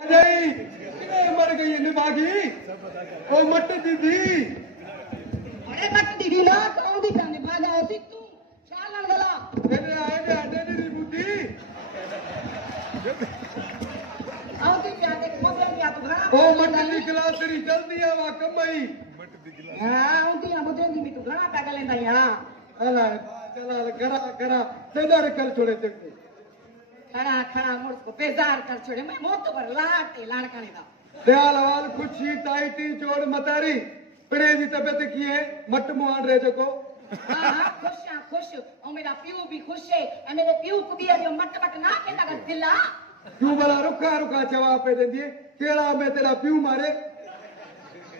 नहीं मर गई है निभागी ओ मट दीदी अरे मट दीदी ना कौन दी जाने भागा होती तू चालन गला मेरे आए ने आडे दी बुद्धि आओ तू जाने को मत लिया तू घरा ओ मट दी गिलास तेरी जल्दी आवा कमई हां उनकी मुझे नहीं तू घरा पैदल लेंदा यहां अला चला करा करा तेदार कर छोड़े तेरे खड़ा खड़ा मुर्स को बेजार कर छोड़े मैं मोत पर लाटे लाड़काने दा दयाल वाल खुशी टाइटी जोड़ मतारी पिणे जी तबियत की है मट मुआन रे जको हां खुश और मेरा प्यू भी खुश है और मेरे प्यू को भी जो मट मट ना के लगा दिला क्यों भला रुका रुका जवाब पे देंदी है केड़ा में तेरा प्यू मारे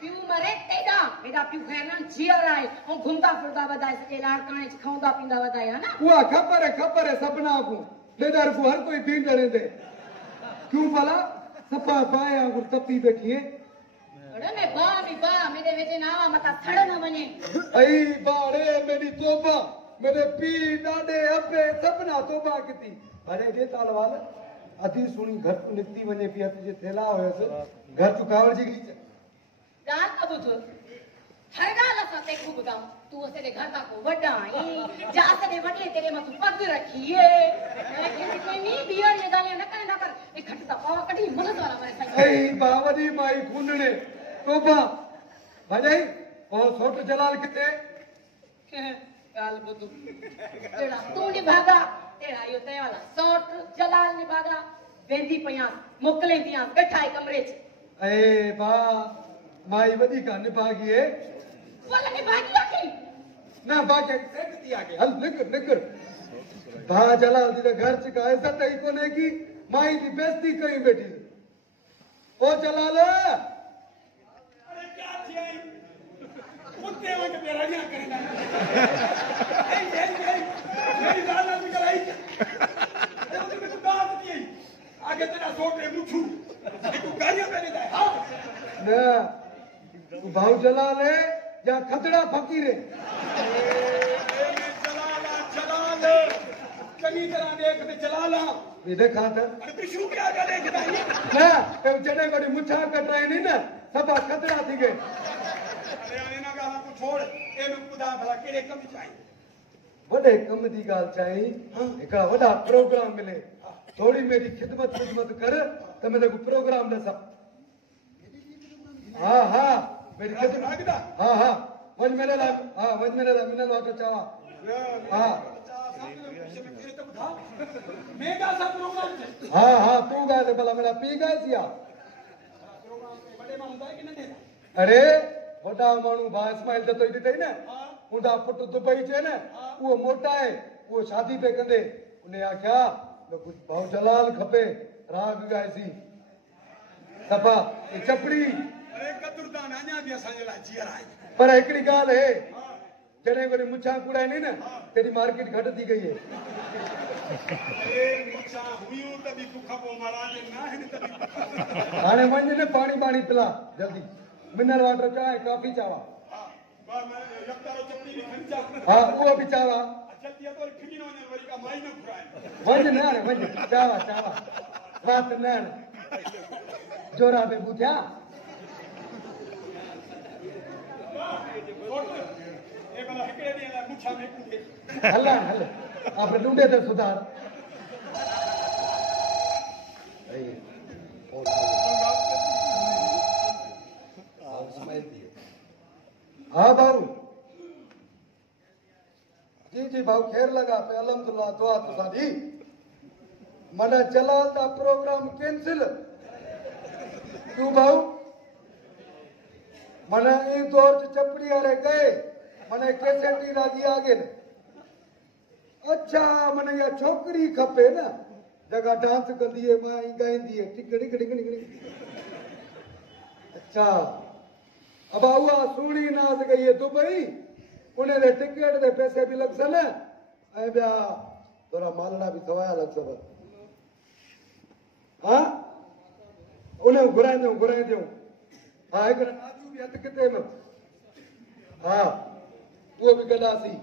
प्यू मरे तेरा मेरा प्यू खैरन जियर आए और घूमता फिरता बदाए सके लाड़काने खाऊंदा पींदा बदाए है ना हुआ खबर है सपना को लेदर को हर कोई पीन करे दे क्यों भला सपा पाया और तपी बैठी है अरे मैं बा मेरे बेटे नावा मता थड़ न बने आई बाड़े मेरी तौबा मेरे पी दादे अबे सपना तौबा किती अरे दे तालवाल अति सुनी घर को निकती वने पी अति जे थेला होयस घर चुकावड़ जी गई दान अब तो हर गाल असा ते खूब गाऊं तू असे दे घर ता को वड्डा आई जा असे दे वड्डे तेरे मत पग रखिए मैं कोई नहीं बियर ये गालियां न कर ए खटता पावा कडी मलद वाला मारे साईं आई बावदी माई खुंडने तौबा भजाई और सोट जलाल किते गाल बुदू तेरा तू नहीं भागा तेरा यो ते वाला सोट जलाल नहीं भागा वेंदी पया मोकले दिया बैठाई कमरे च ए बा माई वदी का निभागी है वाला ने भागी आके ना बाके सेट दिया के हल निकर भा जलाल जी घर च का ऐसा तई कोने की माई की बेइज्जती कई बैठी ओ जलाल अरे क्या थी कुत्ते वंग बेरानियां करेगा ए मेरी लाला निकल आई ये तो दांत दी आगे तेरा सोट रे मुछू तू गालियां पहने दे हां ना तू भाव जलाल है या खतड़ा फकीर है जलाल चंगी तरह देख ते जलाला ये देखा था अरे पिशू क्या गले जदाई ना ए जने कोई मुछा कटराई नहीं ना सब खतरा थी गए अरे आने ना गाला को छोड़ ए में खुदा भला केड़े कम चाहिए वडे कम दी गाल चाही एकड़ा वडा प्रोग्राम मिले थोड़ी मेरी खिदमत कर तो मैं को प्रोग्राम दे सब हां मेरी खिदमत हां वज मेरे ला मिनल वाटर चावा हां मेगा सा प्रोग्राम है हां तू गा दे भला मेरा पी गया सिया प्रोग्राम पे बड़े में होता है कि नहीं अरे वडा मानू भा इस्माइल तो दी थई ना उनका पुट दुबई चे ना वो मोटा है वो शादी पे कंदे उन्हें आख्या तो कुछ भाव जलाल खपे राग गायसी सफा ये चपड़ी अरे कतुरदान आया भी असा ला जियर आए पर एकड़ी गाल है जने कोई मुछा कुड़ा नहीं ना तेरी मार्केट घट दी गई है अरे मुछा हुई तभी भूखा को मारा ने ना है तभी हाने मंज ने पानी पिला जल्दी मिनरल वाटर चाहे कॉफी चावा हां मैं यक्तारो चपड़ी भी खंचा हां वो भी चावा जल्दी तो खिनी नो ने वरी का माई न फुराए वंज ना वंज चावा रात नैन जोरा पे बुझा ए बला हकड़े ने ला मुछा में कुंडे हल्ला आपने ढूंढे थे सुधार हाँ भाऊ जी भाऊ खैर लगा पे अल्हम्दुलिल्लाह दुआ तो सादी मना चला था प्रोग्राम कैंसिल क्यों भाऊ मना ये दौर चपड़ी वाले गए मने कैसेटी राजी आगे ने अच्छा मने या छोकरी खपे ना जगह डांस कंदी है माई गाइंदी है टिकड़ी अच्छा अब हुआ सुनी नाच गई है दुबई उन्हें दे टिकट दे पैसे भी लग सन ऐ ब्या थोड़ा मालड़ा भी थवाया लग सब हां उन्हें घुराए दो हां एक नाजू भी हथ किते में हां वो भी गलासी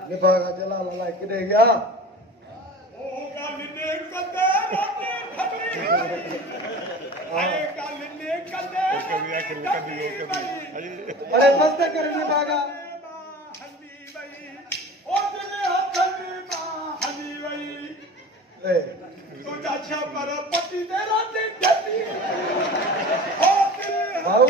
निभागा जलाल अल्लाह किदे गया ओ का निने कदे राते खतरी अरे मस्त करेंगे भागा भाऊ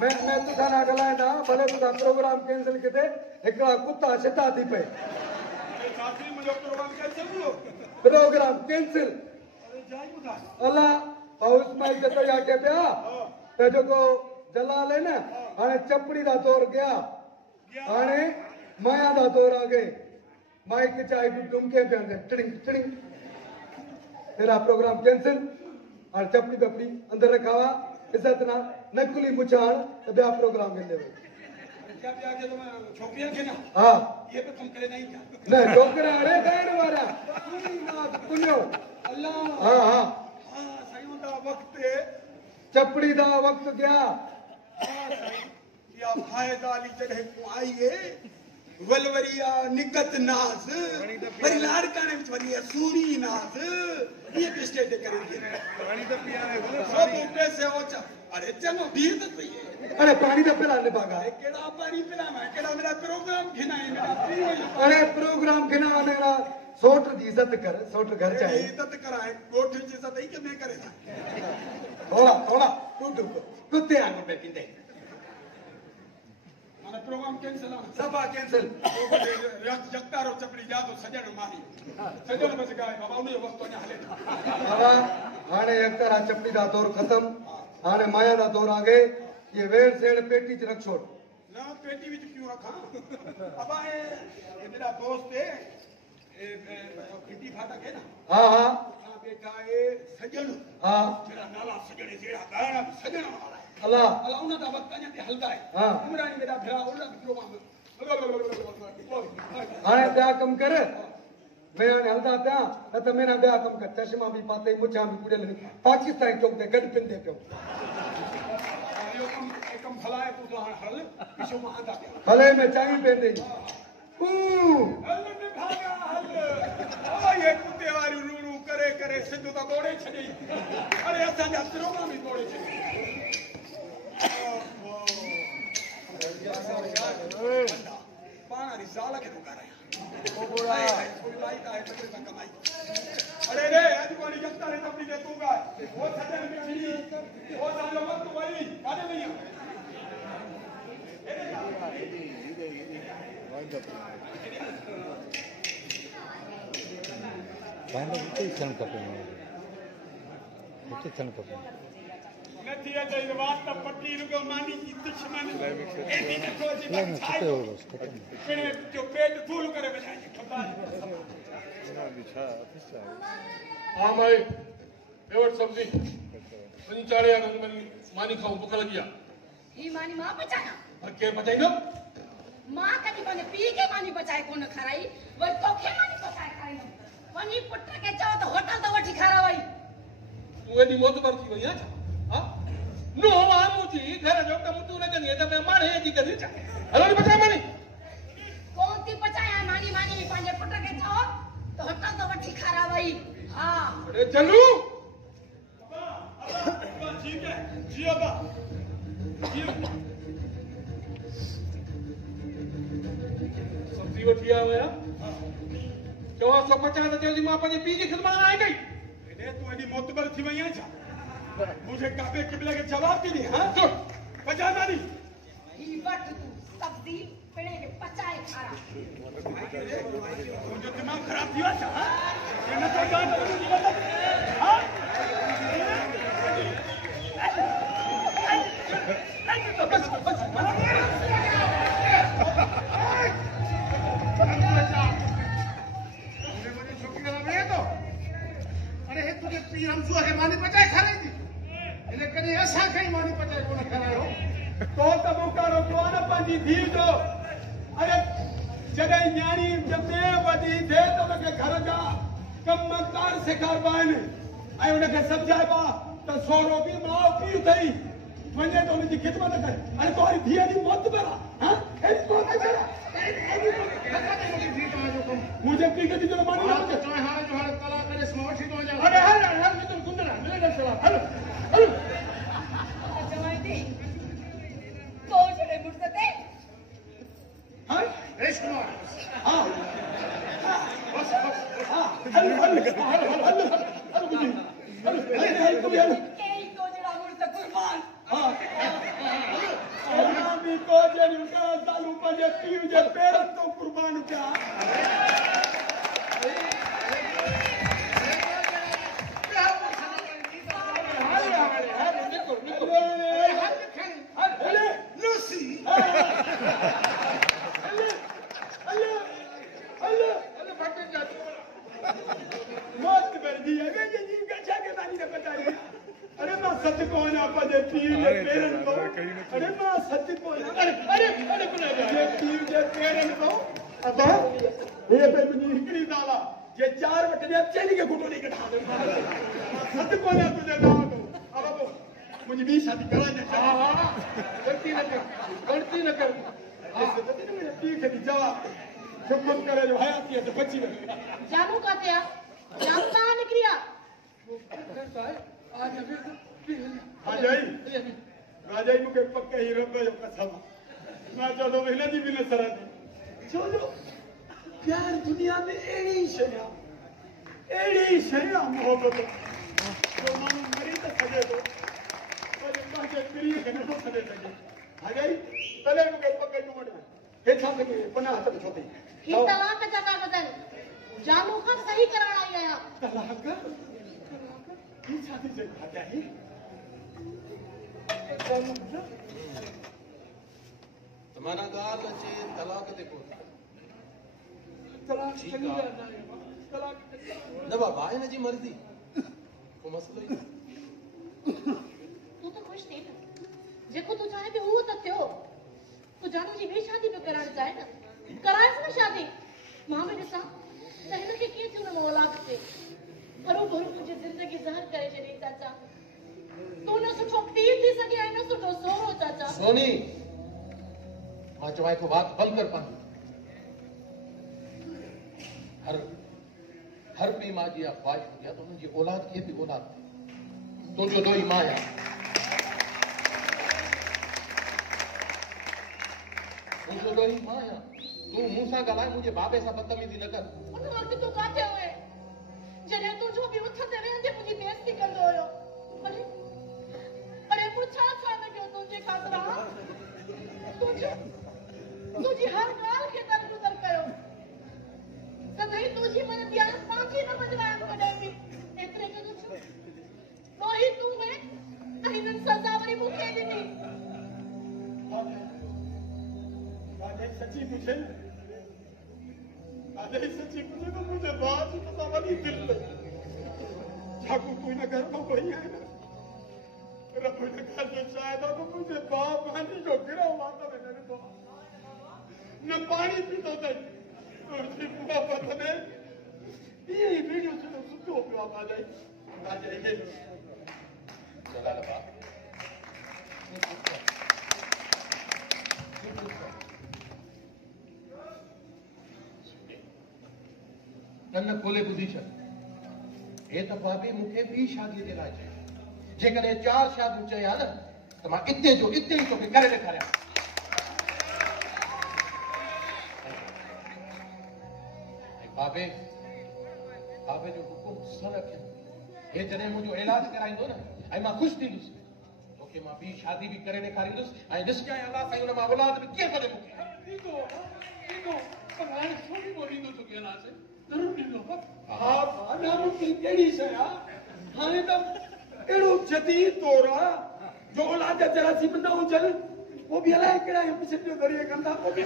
मैं तुझा ना गलाए था भले तुझा प्रोग्राम कैंसिल किते हिकड़ा कुत्ता छिता थी पे प्रोग्राम कैंसिल अल्लाह भाऊ इस्माइल जतो या के पिया ते जो जलाल है ना हाने चपड़ी दा तौर गया हाने माया दा तौर आ गए माइक चाय भी दुमके पे टिड़िंग टिड़िंग तेरा प्रोग्राम कैंसिल और चपड़ी बपड़ी अंदर रखा हुआ इज्जत ना नकुली मुछाड़ तो ब्याह प्रोग्राम के लिए क्या ब्याह के तो छोकरियां के ना हाँ ये पे तुम करे नहीं क्या नहीं छोकरा अरे कहने वाला कुन्यो अल्लाह हाँ हाँ हाँ सही होता वक्त चपड़ी दा वक्त गया या फायदाली जगह को आइए वलवरिया निकत नास वरी लाड़काने विच वनी सूरी नास ये भी स्टेज ते करेंगे पानी तो पियाने सब ऊपर से हो अरे चलो भी तो सही है अरे पानी तो पिलाने भागा केड़ा पानी पिलाना है केड़ा मेरा प्रोग्राम खिना है मेरा फ्री अरे प्रोग्राम खिना मेरा सोट की इज्जत कर सोट घर चाहिए इज्जत कराए गोठ की इज्जत ही के मैं करेगा थोड़ा थोड़ा टूट कुत्ते आंगन में पिंदे माना प्रोग्राम कैंसिल सभा कैंसिल जगता रो चपड़ी जा तो सजन मारी सजन बस गए बाबा उन्हें वक्त तो हले बाबा हाने एक तरह चपड़ी दा दौर खत्म हाने माया दा दौर आ गए ये वेड़ सेड़ पेटी च रख छोड़ ना पेटी विच क्यों रखा अब ये मेरा दोस्त है किटी फाटा के ना हाँ हाँ बेटा ये सजन हाँ मेरा नाला सजन है जेड़ा गाना सजन वाला अल्लाह अल्लाह उन्हें तो वक्त अञा हलदा है हाँ उमरानी मेरा भेड़ा उल्ला प्रोग्राम हाने ब्याह कम कर मैं हाने हलदा पिया तो मेरा ब्याह कम कर चश्मा भी पाते मुछा भी पूरे लगे पाकिस्तान चौक ते गड पिंदे पियो एकम भलाए तो हल पिछो में आंदा भले में चाई पेंदे हल ने भागा हल ये कुत्ते वाली रूरू करे करे सिद्धू ता बोड़े छड़ी अरे असा जा प्रोग्राम ही बोड़े छड़ी पाना रिसाला के तो कर रहा है थोड़ी लाइट आए बच्चे तक कमाई अरे रे आज वाली जनता ने तपड़ी दे दूंगा वो सजन में छिड़ी वो सालो वक्त वाली काले नहीं पानी कितने सन कपे नथी अचे वात त पट्टी रुगो मानी की दुश्मन एडी न खोज कितने हो बस फिर जो पेट फूल करे बजाए खबर हाँ भाई एवट सब्जी वनी चाड़े आ मन मानी खाऊं भूख लगी आ ही मानी मां बचाना और केर बचाइनो मां कदी बने पी के मानी बचाए कोन खराई वर तोखे मानी बचाए खाई वनी पुट के चाहो तो होटल तो वठी खारा वई तू एडी मोत पर थी वई हां नो मामूजी घर जो कम तू न कनी त मैं माणे जी करी चा हलो बचा मानी कौन ती बचाया मानी मानी पंजे पुट के चाहो तो होटल तो वठी खारा वई हां अरे चलू ठीक है जी अब्बा सब्जी वठी आ वया 450 त जी मां पंजे पी जी खिदमत आए गई एने तू एडी मोतबर थी वई छा मुझे काबे किबले के जवाब के लिए हां तो बचा नानी ही वट तू सब्जी पेड़े के पचाए खारा मुझे दिमाग खराब दिया था ये न तो जान की मतलब हां अरे तुझे पीर हम जो है मानी बचाए खा रही थी इन्हें कहीं ऐसा कहीं मानी बचाए कौन खा रहे हो तो तमुकारो तो न पंजी धी जो अरे जगह न्याणी जब मैं वडी थे तो के घर जा कम कार से कारबान आई उनके समझाए बा तो 100 रुपये मां पी थई वने तो उनकी खिदमत कर अरे तोरी धी दी मौत बरा हां एडी मौत बरा मुझे पी के जो मानी तो हां जो हर कला करे स्मोची तो जा अरे हर में तुम गुंडा जवाब हलो हलो जमाई थी तो छड़े मुड़ते हाँ रेश कुमार हाँ बस बस हाँ hello hello hello hello hello बुझी हलो हलो हलो के तो जड़ा मुड़ते कुर्बान हाँ नामी को जेनु का सालू पंजे पीव जे पेरन तो कुर्बान क्या ये चार वटने चली के घुटो नहीं कटा दे सत्य को ना तुझे ना दो अब मुझे भी शादी करा दे हाँ गलती न कर ऐसे तो नहीं मेरे ठीक है जवाब जो कुछ करे जो हयात है तो बच्ची में जानू का थे जानू कहाँ निकलिया आज अभी आ जाई राजाई मुके पक्का ही रब जो कसम मैं चलो महीना जी भी न सरा दी चलो प्यार दुनिया में एड़ी शया मोहब्बत तो मानो मरी तो सजे तो पर मां प्रिय के न सजे लगे आ गई तले मुके पक्का जो मड़ हे था के पना हाथ में छोटे ही तलाक जगह बदल जानू का सही कराना ही आया तलाक ये शादी से खाता है तुम्हारा गाल अचे तलाक ते को तलाक ठीक चली आहे। जाना है तलाक न बाबा हिन जी मर्ज़ी को मसलो ई तू तो खुश थी ना जेको तू चाहे भी वो तो थियो तू जानू जी भी शादी पे कराना चाहे ना कराए ना शादी मां में ॾिसां त हिन खे कीअं थियो न औलाद ते भरू भरू मुंहिंजी ज़िंदगी ज़हर करे छॾी चाचा तू न सुठो पीउ थी सघे ऐं न सुठो सोरो चाचा सोनी मां चवां को बात बंद कर पानी हर पी मां जी ख्वाहिश हुजे तो उनजी औलाद खे भी औलाद तुंहिंजो ॾोही मां आहियां तुंहिंजो ॾोही मां आहियां तूं मूं सां ॻाल्हाए मुंहिंजे बाबे सां बदतमीज़ी न कर उन वक़्तु तूं काथे हुए जॾहिं तुंहिंजो बि उथ ते वेहंदे मुंहिंजी बेइज़ती कंदो हुयो अरे अरे मूं छा छा न कयो तुंहिंजे ख़ातिर तुंहिंजी हर ॻाल्हि खे दरगुदर कयो सदाईं तुंहिंजी मन ध्यानु पंहिंजी न बदिलायो कॾहिं बि एतिरे कयो छो ॾोही तूं हुए ऐं हिननि सज़ा वरी मूंखे ॾिनी राजा सच्ची पूछे राजा सच्ची पूछे तो मुझे बात ही पता वाली दिल जाकू कोई ना घर में कोई है ना रब ने कहा जो शायद तो मुझे बाप मानी जो गिरा हुआ था मैंने तो न पानी पीता था उसकी पूरा पता है ये वीडियो से तो सुतो पे आ जाए ये चला लबा कन खोले ॿुधी छॾ हे त भाभी मूंखे ॿी शादीअ जे लाइ चयो जेकॾहिं 4 शादियूं चया न त मां इते जो इते ई तोखे करे ॾेखारियां बाबे जो हुकुम सर रखियो हे जॾहिं मुंहिंजो इलाज कराईंदो न ऐं मां ख़ुशि थींदुसि तोखे मां ॿी शादी बि करे ॾेखारींदुसि ऐं ॾिसजांइ अलाह साईं हुन मां औलाद बि कीअं करे मूंखे पर हाणे छोड़ी बोली तो तोखे अलाह से ज़रूर ॾींदो हा नामुमकिन कहिड़ी शइ आहे हाणे त अहिड़ो जदीद दौर आहे जो औलाद जा जरासीम न हुजनि पोइ बि अलाए कहिड़ा मिशन जो ज़रिए कंदा पोइ बि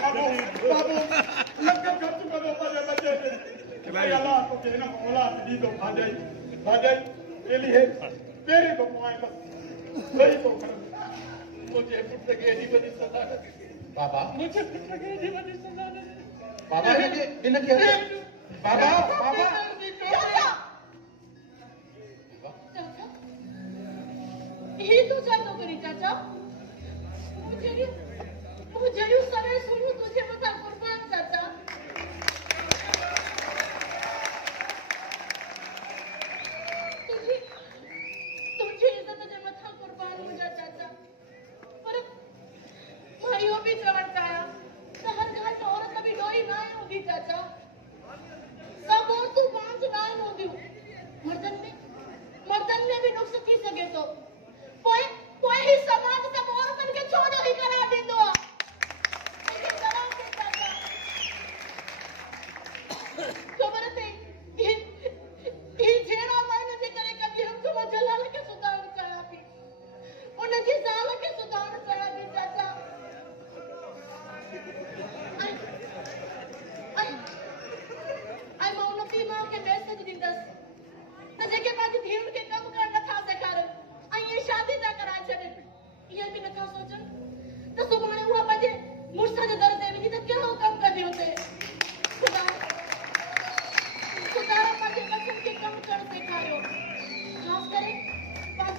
बाबू लख ख़र्च कंदो पंहिंजे बचे ते अलाह तोखे हिन औलाद ॾींदो भाॼाई एली हे पहिरीं तो पोइ बसि सही थो कर मुझे पुट के एडी वॾी सज़ा न ॾे बाबा मुझे पुट के एडी वॾी सज़ा न ॾे बाबा इनखे बाबा चाचा ये तू छा थो करी चाचा जहिड़ियूं सवेर सुणियूं तुंहिंजे मथां कुर्बान चाचा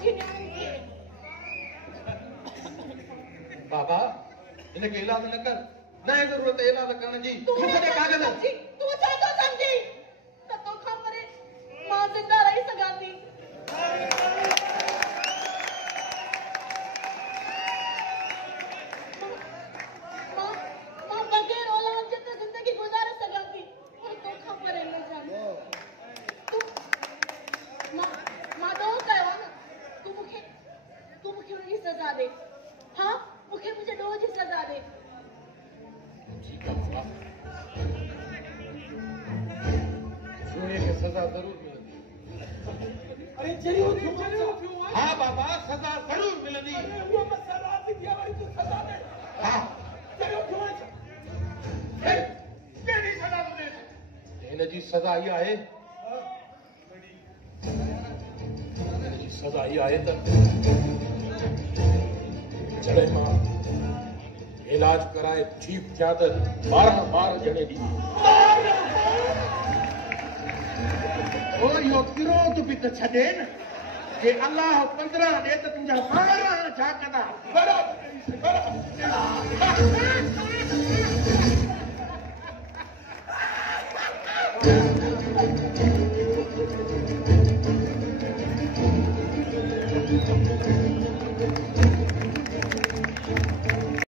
मूंखे न्याय ॾे। बाबा इनके इलाज न कर, न है जरूरत इलाज करण जी। तू मूंखे ॾे कागज़। तू छा थो समझी त तोखां परे मां ज़िंदा रही सघां थी। मां बग़ैर औलाद जे त ज़िंदगी गुज़ारे सघां थी, पर तोखां परे न जान। मां ॾोह कयो आहे न, तूं मूंखे हुनजी सज़ा ॾे। हाँ, मूंखे मुंहिंजे ॾोह जी सज़ा ॾे। ठीक है बाबा, सोने की सजा जरूर मिलंदी। अरे चरियो थियो हाँ बाबा, सजा जरूर मिलंदी। अरे वो मसला रात दिया वाली तो सजा दे। हाँ चरियो थियो केड़ी सजा तो दे। इन जी सजा इहा आहे, इन जी सजा इहा आहे त जॾहिं मां इलाज कराए ठीक थिया त 12 ॼणे ॾी। ओ इहो किरोध बि त छॾे न, कि अल्लाह 15 ॾे त तुंहिंजा 12 छा कंदा। बराबरि